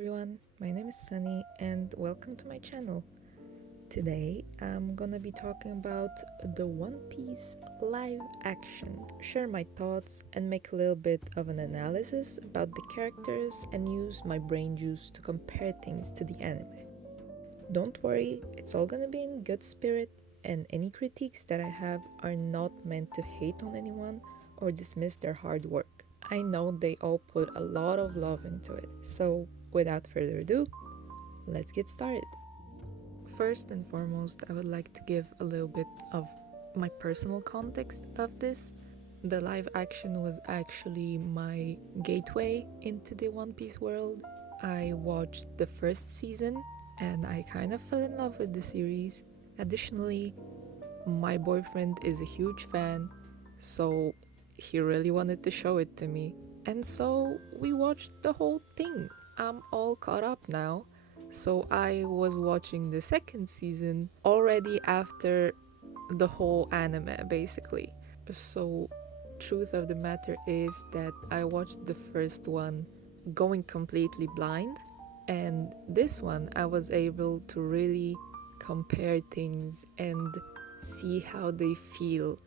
everyone, my name is Sunny and welcome to my channel. Today I'm gonna be talking about the One Piece live action, share my thoughts and make a little bit of an analysis about the characters and use my brain juice to compare things to the anime. Don't worry, it's all gonna be in good spirit and any critiques that I have are not meant to hate on anyone or dismiss their hard work. I know they all put a lot of love into it. So, without further ado, let's get started. First and foremost, I would like to give a little bit of my personal context of this. The live action was actually my gateway into the One Piece world. I watched the first season and I kind of fell in love with the series. Additionally, my boyfriend is a huge fan, so he really wanted to show it to me. And so we watched the whole thing. I'm all caught up now. So I was watching the second season already after the whole anime, basically. So truth of the matter is that I watched the first one going completely blind, and this one I was able to really compare things and see how they feel.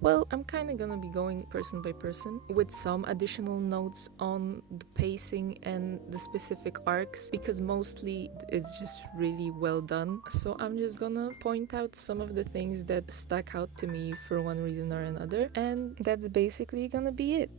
Well, I'm kind of gonna be going person by person with some additional notes on the pacing and the specific arcs because mostly it's just really well done. So I'm just gonna point out some of the things that stuck out to me for one reason or another, and that's basically gonna be it.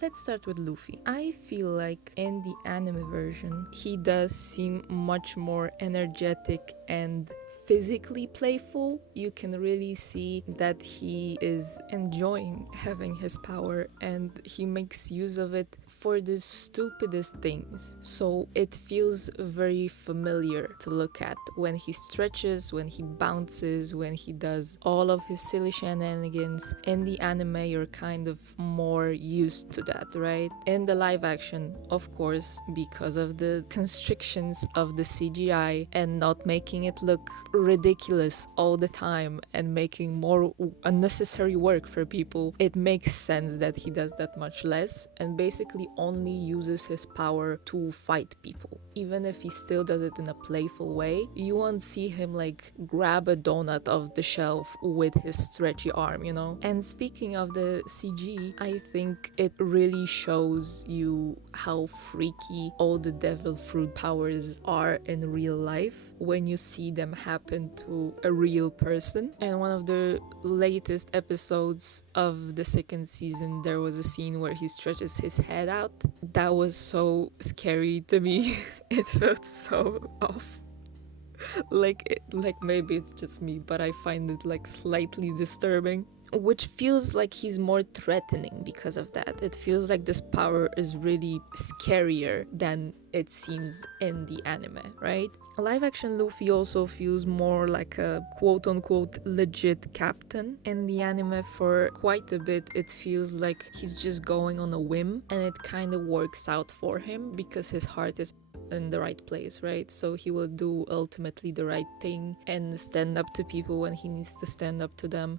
Let's start with Luffy. I feel like in the anime version, he does seem much more energetic and physically playful. You can really see that he is enjoying having his power and he makes use of it for the stupidest things. So it feels very familiar to look at when he stretches, when he bounces, when he does all of his silly shenanigans. In the anime, you're kind of more used to that, right? In the live action, of course, because of the constrictions of the CGI and not making it look ridiculous all the time and making more unnecessary work for people, it makes sense that he does that much less and basically only uses his power to fight people. Even if he still does it in a playful way, you won't see him like grab a donut off the shelf with his stretchy arm, you know? And speaking of the CG, I think it really shows you how freaky all the devil fruit powers are in real life when you see them happen to a real person. And one of the latest episodes of the second season, there was a scene where he stretches his head out. That was so scary to me. It felt so off. Like maybe it's just me, but I find it like slightly disturbing, which feels like he's more threatening because of that. It feels like this power is really scarier than it seems in the anime, right? Live action Luffy also feels more like a quote-unquote legit captain. In the anime, for quite a bit, it feels like he's just going on a whim, and it kind of works out for him because his heart is in the right place, right? So he will do ultimately the right thing and stand up to people when he needs to stand up to them.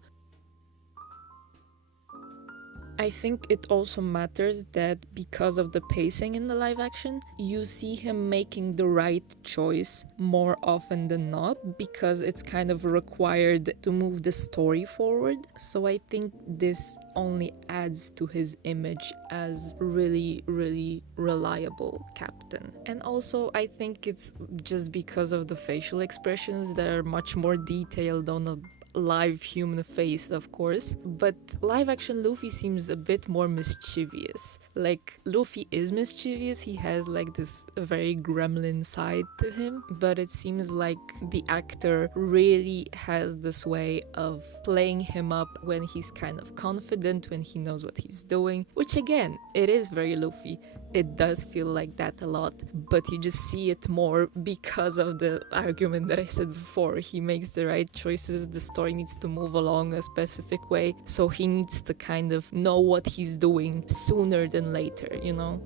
I think it also matters that because of the pacing in the live action, you see him making the right choice more often than not because it's kind of required to move the story forward. So I think this only adds to his image as really, really reliable captain. And also I think it's just because of the facial expressions that are much more detailed on a live human face, of course, but live action Luffy seems a bit more mischievous. Like, Luffy is mischievous, he has like this very gremlin side to him, but it seems like the actor really has this way of playing him up when he's kind of confident, when he knows what he's doing, which again, it is very Luffy. It does feel like that a lot, but you just see it more because of the argument that I said before. He makes the right choices, the story needs to move along a specific way, so he needs to kind of know what he's doing sooner than later, you know?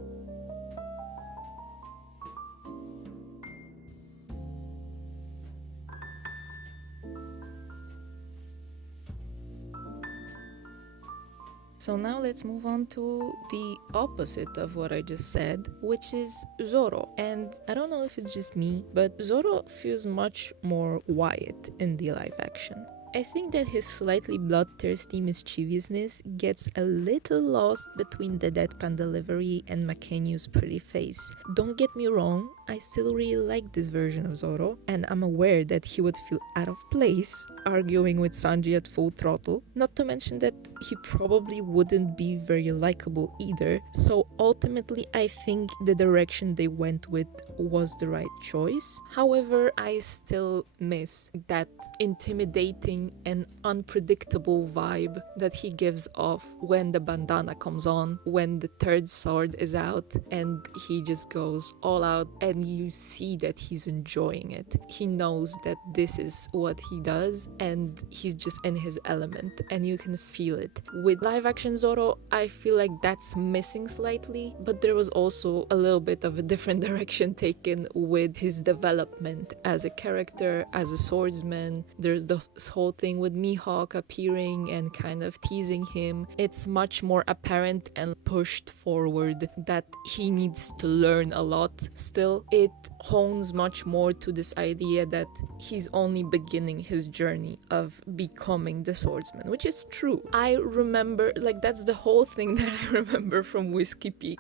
So now let's move on to the opposite of what I just said, which is Zoro. And I don't know if it's just me, but Zoro feels much more Wyatt in the live action. I think that his slightly bloodthirsty mischievousness gets a little lost between the deadpan delivery and Makenyu's pretty face. Don't get me wrong, I still really like this version of Zoro, and I'm aware that he would feel out of place arguing with Sanji at full throttle, not to mention that he probably wouldn't be very likable either, so ultimately I think the direction they went with was the right choice. However, I still miss that intimidating and unpredictable vibe that he gives off when the bandana comes on, when the third sword is out, and he just goes all out and you see that he's enjoying it. He knows that this is what he does and he's just in his element and you can feel it. With live action Zoro, I feel like that's missing slightly, but there was also a little bit of a different direction taken with his development as a character, as a swordsman. There's this whole thing with Mihawk appearing and kind of teasing him. It's much more apparent and pushed forward that he needs to learn a lot still. It hones much more to this idea that he's only beginning his journey of becoming the swordsman, which is true. I remember, like, that's the whole thing that I remember from Whiskey Peak,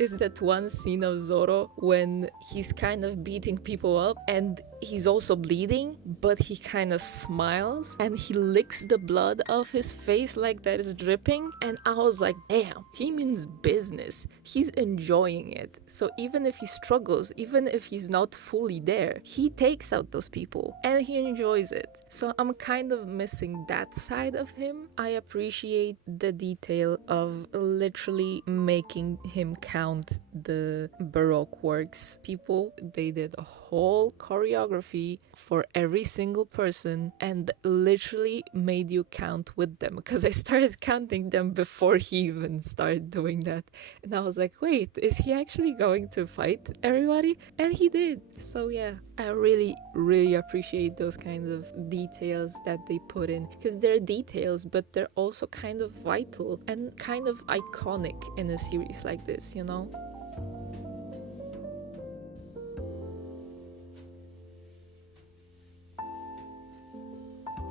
is that one scene of Zoro when he's kind of beating people up and he's also bleeding, but he kind of smiles and he licks the blood off his face like that is dripping, and I was like, damn, he means business. He's enjoying it. So even if he struggles, even if he's not fully there, he takes out those people and he enjoys it. So I'm kind of missing that side of him. I appreciate the detail of literally making him count the Baroque works people. They did a whole choreography for every single person and literally made you count with them, because I started counting them before he even started doing that, and I was like, wait, is he actually going to fight everybody? And he did. So yeah, I really appreciate those kinds of details that they put in, because they're details but they're also kind of vital and kind of iconic in a series like this, you know?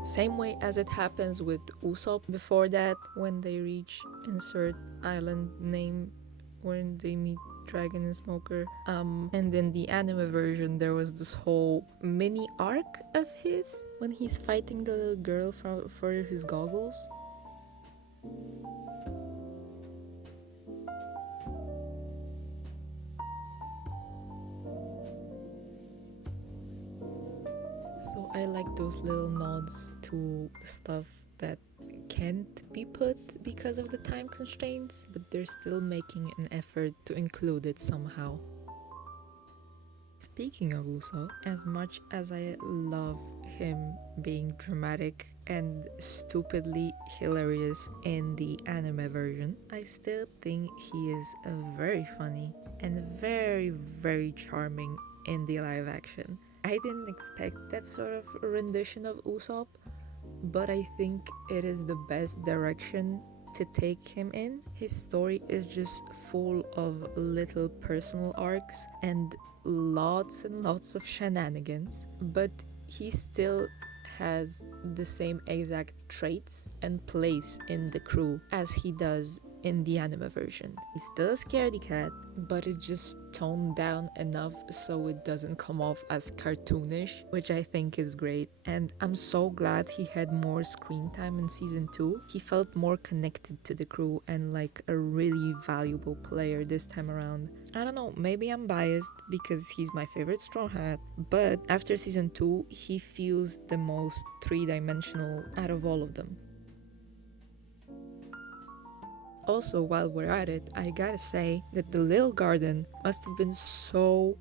Same way as it happens with Usopp before that, when they reach insert island name, when they meet Dragon and Smoker. And in the anime version, there was this whole mini arc of his when he's fighting the little girl for his goggles. So I like those little nods to stuff that can't be put because of the time constraints, but they're still making an effort to include it somehow. Speaking of Usopp, as much as I love him being dramatic and stupidly hilarious in the anime version, I still think he is very funny and very charming in the live action. I didn't expect that sort of rendition of Usopp, but I think it is the best direction to take him in. His story is just full of little personal arcs and lots of shenanigans, but he still has the same exact traits and place in the crew as he does in the anime version. He's still a scaredy cat, but it's just toned down enough so it doesn't come off as cartoonish, which I think is great. And I'm so glad he had more screen time in season 2. He felt more connected to the crew and like a really valuable player this time around. I don't know, maybe I'm biased because he's my favorite Straw Hat, but after season 2, he feels the most three-dimensional out of all of them. Also, while we're at it, I gotta say that the little garden must have been so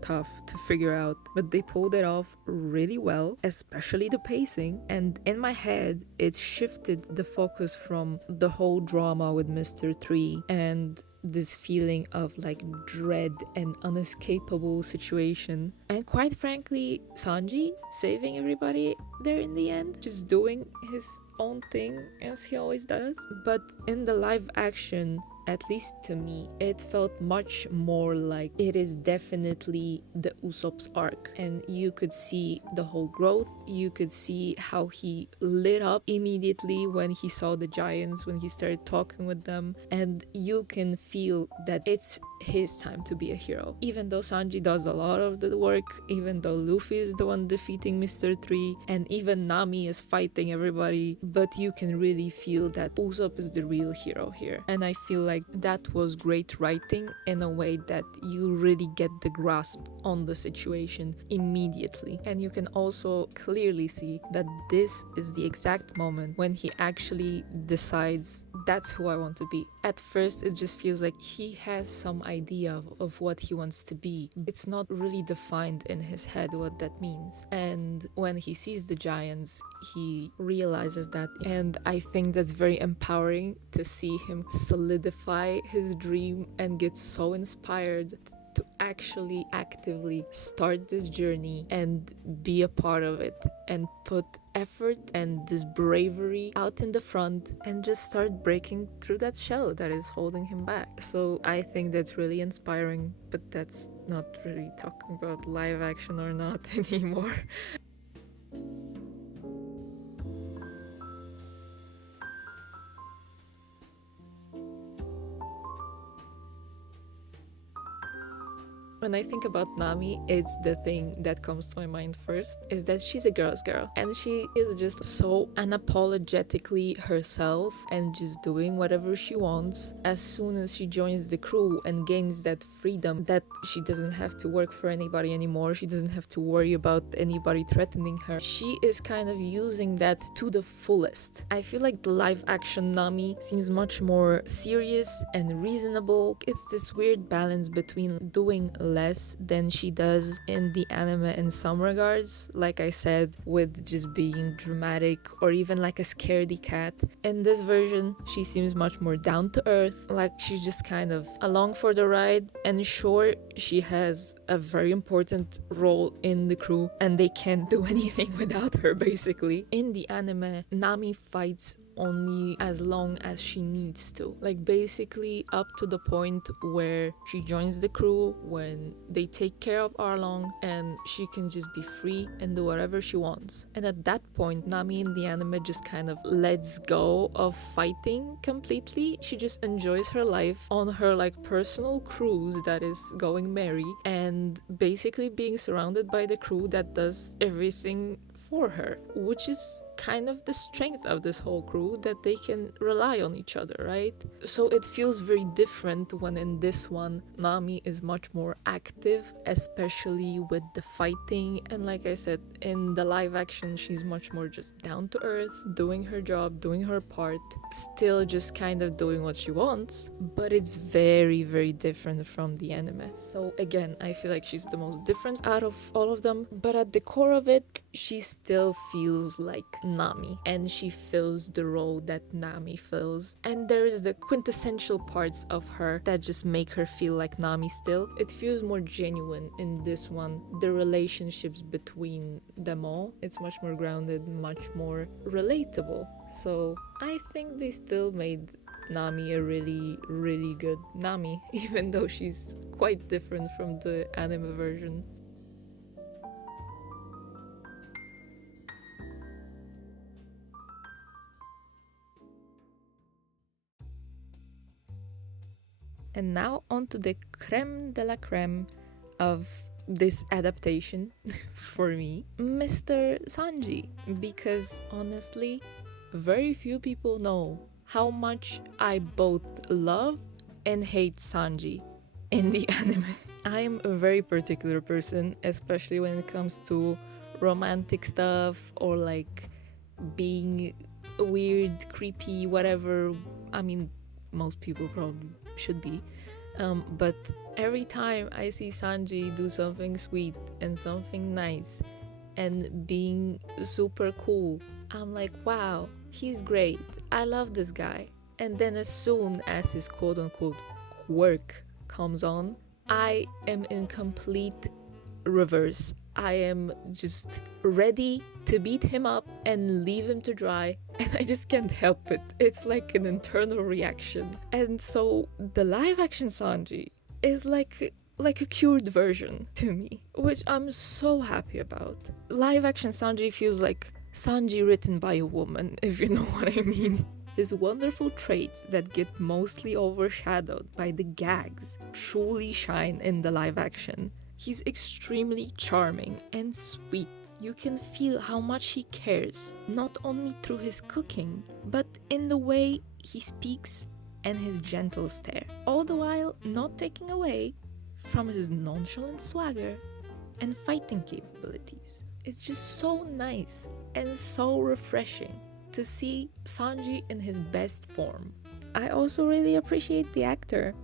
tough to figure out, but they pulled it off really well, especially the pacing, and in my head, it shifted the focus from the whole drama with Mr. 3 and this feeling of like dread and unescapable situation. And quite frankly, Sanji saving everybody there in the end, just doing his own thing as he always does. But in the live action, at least to me, it felt much more like it is definitely the Usopp's arc. And you could see the whole growth. You could see how he lit up immediately when he saw the giants, when he started talking with them. And you can feel that it's his time to be a hero. Even though Sanji does a lot of the work, even though Luffy is the one defeating Mr. 3, and even Nami is fighting everybody, but you can really feel that Usopp is the real hero here. And I feel like that was great writing in a way that you really get the grasp on the situation immediately. And you can also clearly see that this is the exact moment when he actually decides, that's who I want to be. At first, it just feels like he has some idea of what he wants to be. It's not really defined in his head what that means. And when he sees the giants, he realizes that. And I think that's very empowering to see him solidify his dream and get so inspired to actually actively start this journey and be a part of it and put effort and this bravery out in the front and just start breaking through that shell that is holding him back. So I think that's really inspiring, but that's not really talking about live action or not anymore. When I think about Nami, it's the thing that comes to my mind first, is that she's a girl's girl. And she is just so unapologetically herself and just doing whatever she wants. As soon as she joins the crew and gains that freedom, that she doesn't have to work for anybody anymore, she doesn't have to worry about anybody threatening her. She is kind of using that to the fullest. I feel like the live action Nami seems much more serious and reasonable. It's this weird balance between doing less than she does in the anime in some regards, like I said, with just being dramatic or even like a scaredy cat. In this version, she seems much more down to earth, like she's just kind of along for the ride. And sure, she has a very important role in the crew and they can't do anything without her basically. In the anime, Nami fights only as long as she needs to, like basically up to the point where she joins the crew when they take care of Arlong and she can just be free and do whatever she wants. And at that point, Nami in the anime just kind of lets go of fighting completely. She just enjoys her life on her like personal cruise that is going merry and basically being surrounded by the crew that does everything for her, which is kind of the strength of this whole crew, that they can rely on each other, right? So it feels very different when in this one Nami is much more active, especially with the fighting. And like I said, in the live action she's much more just down to earth, doing her job, doing her part, still just kind of doing what she wants, but it's very, very different from the anime. So again, I feel like she's the most different out of all of them, but at the core of it, she still feels like Nami, and she fills the role that Nami fills. And there's the quintessential parts of her that just make her feel like Nami still. It feels more genuine in this one. The relationships between them all, it's much more grounded, much more relatable. So I think they still made Nami a really, really good Nami, even though she's quite different from the anime version. And now on to the creme de la creme of this adaptation for me, Mr. Sanji. Because honestly, very few people know how much I both love and hate Sanji in the anime. I'm a very particular person, especially when it comes to romantic stuff or like being weird, creepy, whatever. I mean, most people probably should be. But every time I see Sanji do something sweet and something nice and being super cool, I'm like, wow, he's great. I love this guy. And then as soon as his quote unquote work comes on, I am in complete reverse. I am just ready to beat him up and leave him to dry, and I just can't help it. It's like an internal reaction. And so the live action Sanji is like a cured version to me, which I'm so happy about. Live action Sanji feels like Sanji written by a woman, if you know what I mean. His wonderful traits that get mostly overshadowed by the gags truly shine in the live action. He's extremely charming and sweet. You can feel how much he cares, not only through his cooking, but in the way he speaks and his gentle stare, all the while not taking away from his nonchalant swagger and fighting capabilities. It's just so nice and so refreshing to see Sanji in his best form. I also really appreciate the actor.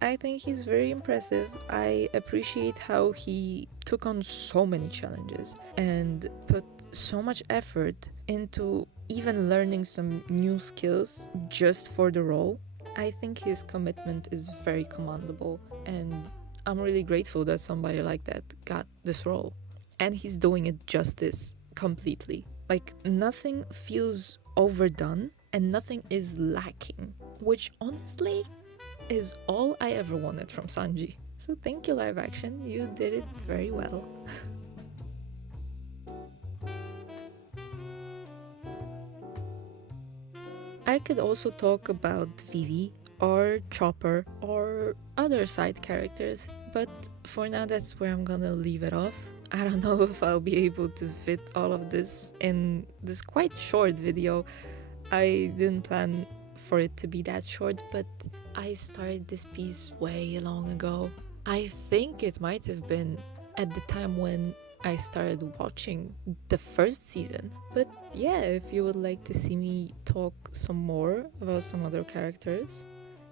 I think he's very impressive. I appreciate how he took on so many challenges and put so much effort into even learning some new skills just for the role. I think his commitment is very commendable, and I'm really grateful that somebody like that got this role. And he's doing it justice completely. Like, nothing feels overdone and nothing is lacking, which honestly is all I ever wanted from Sanji. So thank you, live action, you did it very well. I could also talk about Vivi or Chopper or other side characters, but for now that's where I'm gonna leave it off. I don't know if I'll be able to fit all of this in this quite short video. I didn't plan for it to be that short, but I started this piece way long ago. I think it might have been at the time when I started watching the first season. But yeah, if you would like to see me talk some more about some other characters,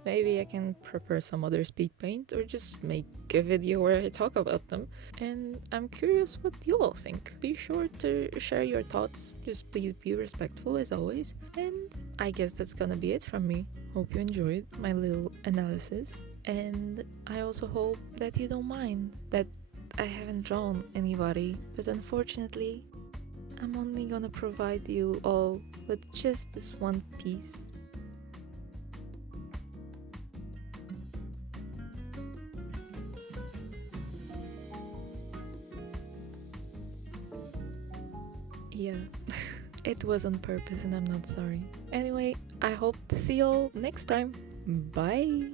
maybe I can prepare some other speed paint or just make a video where I talk about them. And I'm curious what you all think. Be sure to share your thoughts. Just please be respectful as always. And I guess that's gonna be it from me. Hope you enjoyed my little analysis. And I also hope that you don't mind that I haven't drawn anybody. But unfortunately, I'm only gonna provide you all with just this one piece. Yeah, it was on purpose and I'm not sorry. Anyway, I hope to see you all next time. Bye!